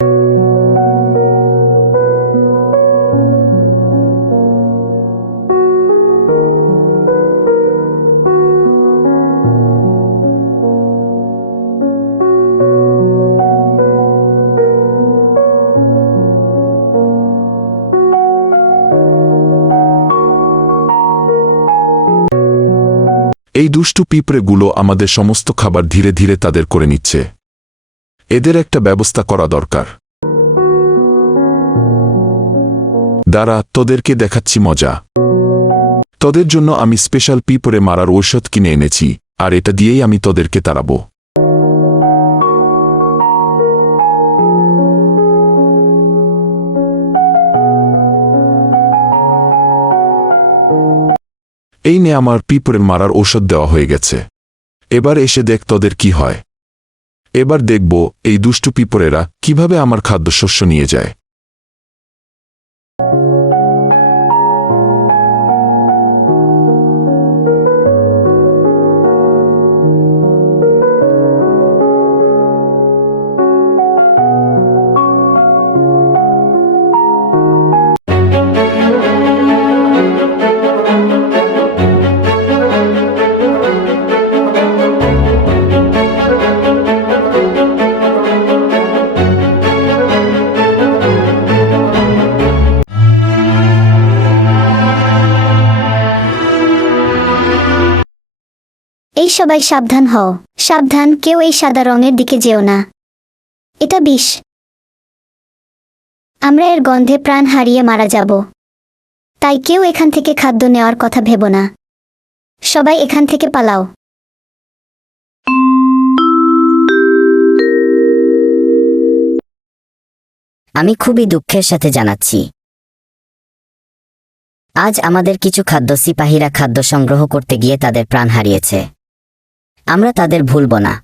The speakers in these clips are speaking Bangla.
এই দুষ্টু পিঁপড়েগুলো আমাদের সমস্ত খাবার ধীরে ধীরে তাদের করে নিচ্ছে। এদের একটা ব্যবস্থা করা দরকার। দাঁড়া, তোদেরকে দেখাচ্ছি মজা। তোদের জন্য আমি স্পেশাল পিঁপড়ে মারার ঔষধ কিনে এনেছি, আর এটা দিয়েই আমি তোদেরকে তাড়াবো। এই নে, আমার পিঁপড়ে মারার ঔষধ দেওয়া হয়ে গেছে। এবার এসে দেখ তোদের কি হয়। এবার দেখব এই দুষ্টু পিঁপড়েরা কিভাবে আমার খাদ্যশস্য নিয়ে যায়। এই সবাই সাবধান হও, সাবধান, কেউ এই সাদা রঙের দিকে যেও না। এটা বিষ। আমরা এর গন্ধে প্রাণ হারিয়ে মারা যাব। তাই কেউ এখান থেকে খাদ্য নেওয়ার কথা ভেবো না। সবাই এখান থেকে পালাও। আমি খুবই দুঃখের সাথে জানাচ্ছি, আজ আমাদের কিছু খাদ্য সিপাহীরা খাদ্য সংগ্রহ করতে গিয়ে তাদের প্রাণ হারিয়েছে। আমরা তাদের ভুলব না।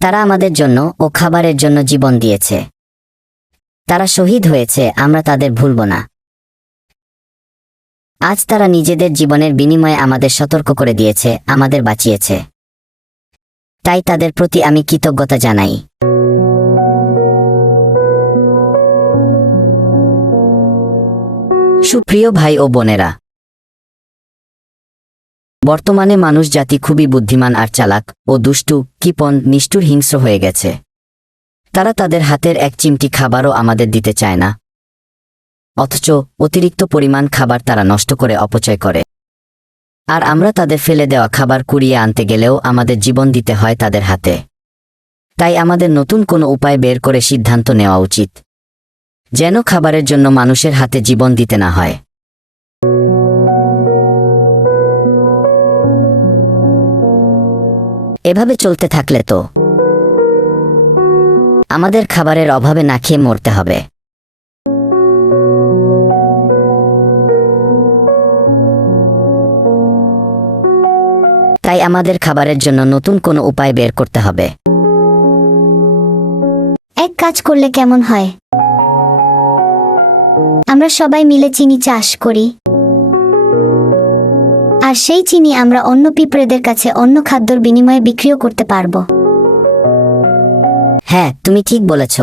তারা আমাদের জন্য ও খাবারের জন্য জীবন দিয়েছে। তারা শহীদ হয়েছে, আমরা তাদের ভুলব না। আজ তারা নিজেদের জীবনের বিনিময়ে আমাদের সতর্ক করে দিয়েছে, আমাদের বাঁচিয়েছে। তাই তাদের প্রতি আমি কৃতজ্ঞতা জানাই। সুপ্রিয় ভাই ও বোনেরা, বর্তমানে মানুষ জাতি খুবই বুদ্ধিমান আর চালাক ও দুষ্টু, কৃপণ, নিষ্ঠুর, হিংস্র হয়ে গেছে। তারা তাদের হাতের এক চিমটি খাবারও আমাদের দিতে চায় না, অথচ অতিরিক্ত পরিমাণ খাবার তারা নষ্ট করে অপচয় করে। আর আমরা তাদের ফেলে দেওয়া খাবার কুড়িয়ে আনতে গেলেও আমাদের জীবন দিতে হয় তাদের হাতে। তাই আমাদের নতুন কোনো উপায় বের করে সিদ্ধান্ত নেওয়া উচিত, যেন খাবারের জন্য মানুষের হাতে জীবন দিতে না হয়। এভাবে চলতে থাকলে তো আমাদের খাবারের অভাবে না খেয়ে মরতে হবে। তাই আমাদের খাবারের জন্য নতুন কোনো উপায় বের করতে হবে। এক কাজ করলে কেমন হয়? আমরা সবাই মিলে চিনি চাষ করি, আর সেই চিনি আমরা অন্য পিঁপড়েদের কাছে অন্য খাদ্যর বিনিময়ে বিক্রিও করতে পারবো। হ্যাঁ, তুমি ঠিক বলেছ।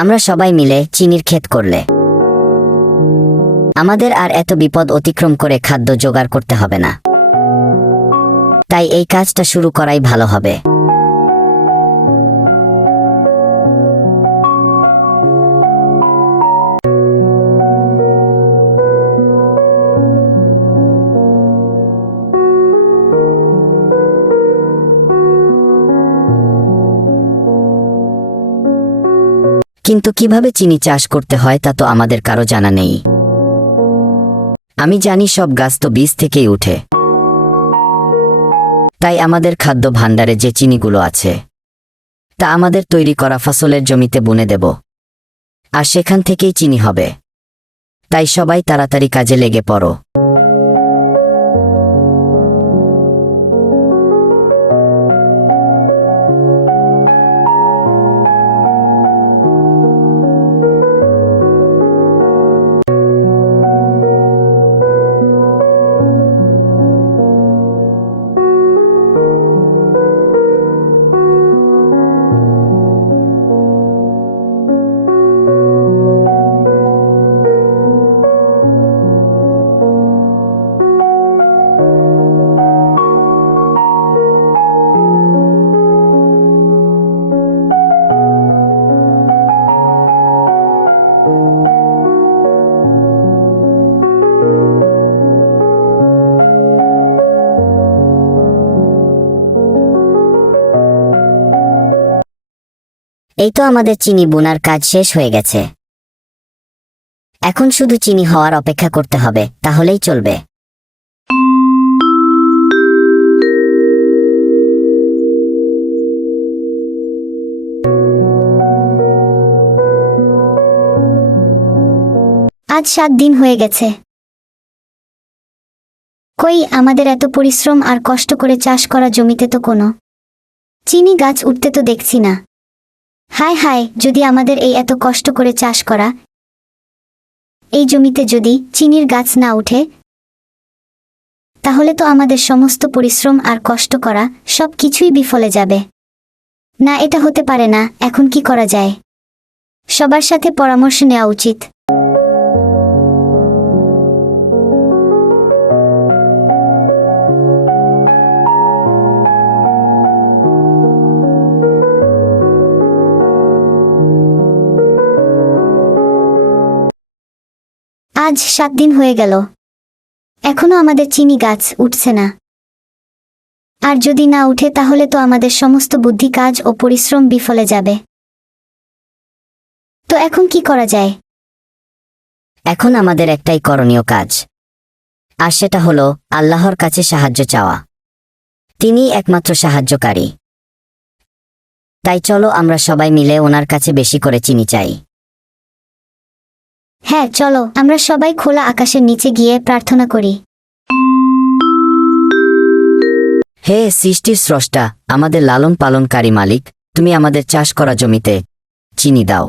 আমরা সবাই মিলে চিনির ক্ষেত করলে আমাদের আর এত বিপদ অতিক্রম করে খাদ্য জোগাড় করতে হবে না। তাই এই কাজটা শুরু করাই ভালো হবে। কিন্তু কিভাবে চিনি চাষ করতে হয় তা তো আমাদের কারো জানা নেই। আমি জানি সব গাছ তো বীজ থেকেই উঠে। তাই আমাদের খাদ্য ভাণ্ডারে যে চিনিগুলো আছে তা আমাদের তৈরি করা ফসলের জমিতে বুনে দেব, আর সেখান থেকেই চিনি হবে। তাই সবাই তাড়াতাড়ি কাজে লেগে পড়ো। এই তো আমাদের চিনি বোনার কাজ শেষ হয়ে গেছে। এখন শুধু চিনি হওয়ার অপেক্ষা করতে হবে, তাহলেই চলবে। আজ 7 দিন হয়ে গেছে। কই আমাদের এত পরিশ্রম আর কষ্ট করে চাষ করা জমিতে তো কোনো চিনি গাছ উঠতে তো দেখছি না। হায় হায়, যদি আমাদের এই এত কষ্ট করে চাষ করা এই জমিতে যদি চিনির গাছ না উঠে, তাহলে তো আমাদের সমস্ত পরিশ্রম আর কষ্ট করা সব কিছুই বিফলে যাবে। না, এটা হতে পারে না। এখন কি করা যায়? সবার সাথে পরামর্শ নেওয়া উচিত। আজ 7 দিন হয়ে গেল, এখনো আমাদের চিনি গাছ উঠছে না। আর যদি না উঠে তাহলে তো আমাদের সমস্ত বুদ্ধি কাজ ও পরিশ্রম বিফলে যাবে। তো এখন কি করা যায়? এখন আমাদের একটাই করণীয় কাজ, আর সেটা হলো আল্লাহর কাছে সাহায্য চাওয়া। তিনিই একমাত্র সাহায্যকারী। তাই চলো আমরা সবাই মিলে ওনার কাছে বেশি করে চিনি চাই। হ্যাঁ, চলো আমরা সবাই খোলা আকাশের নিচে গিয়ে প্রার্থনা করি। হে সৃষ্টির স্রষ্টা, আমাদের লালন পালনকারী মালিক, তুমি আমাদের চাষ করা জমিতে চিনি দাও।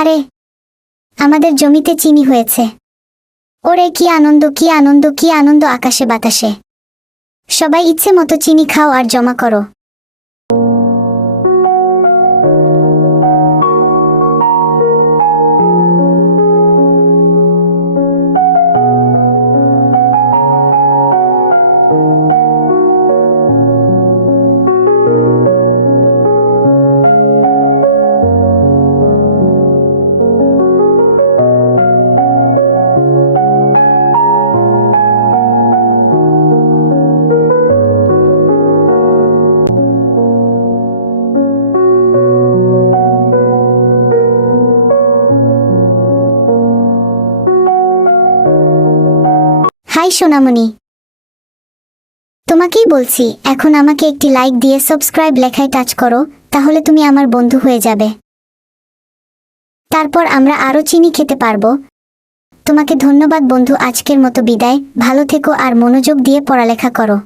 আরে, আমাদের জমিতে চিনি হয়েছে। ওরে কি আনন্দ, কি আনন্দ, কি আনন্দ! আকাশে বাতাসে সবাই ইচ্ছে মতো চিনি খাও আর জমা করো। হাই সোনামণি, তোমাকেই বলছি, এখন আমাকে একটি লাইক দিয়ে সাবস্ক্রাইব লেখায় টাচ করো, তাহলে তুমি আমার বন্ধু হয়ে যাবে। তারপর আমরা আরও চিনি খেতে পারবো। তোমাকে ধন্যবাদ বন্ধু, আজকের মতো বিদায়। ভালো থেকো আর মনোযোগ দিয়ে পড়ালেখা করো।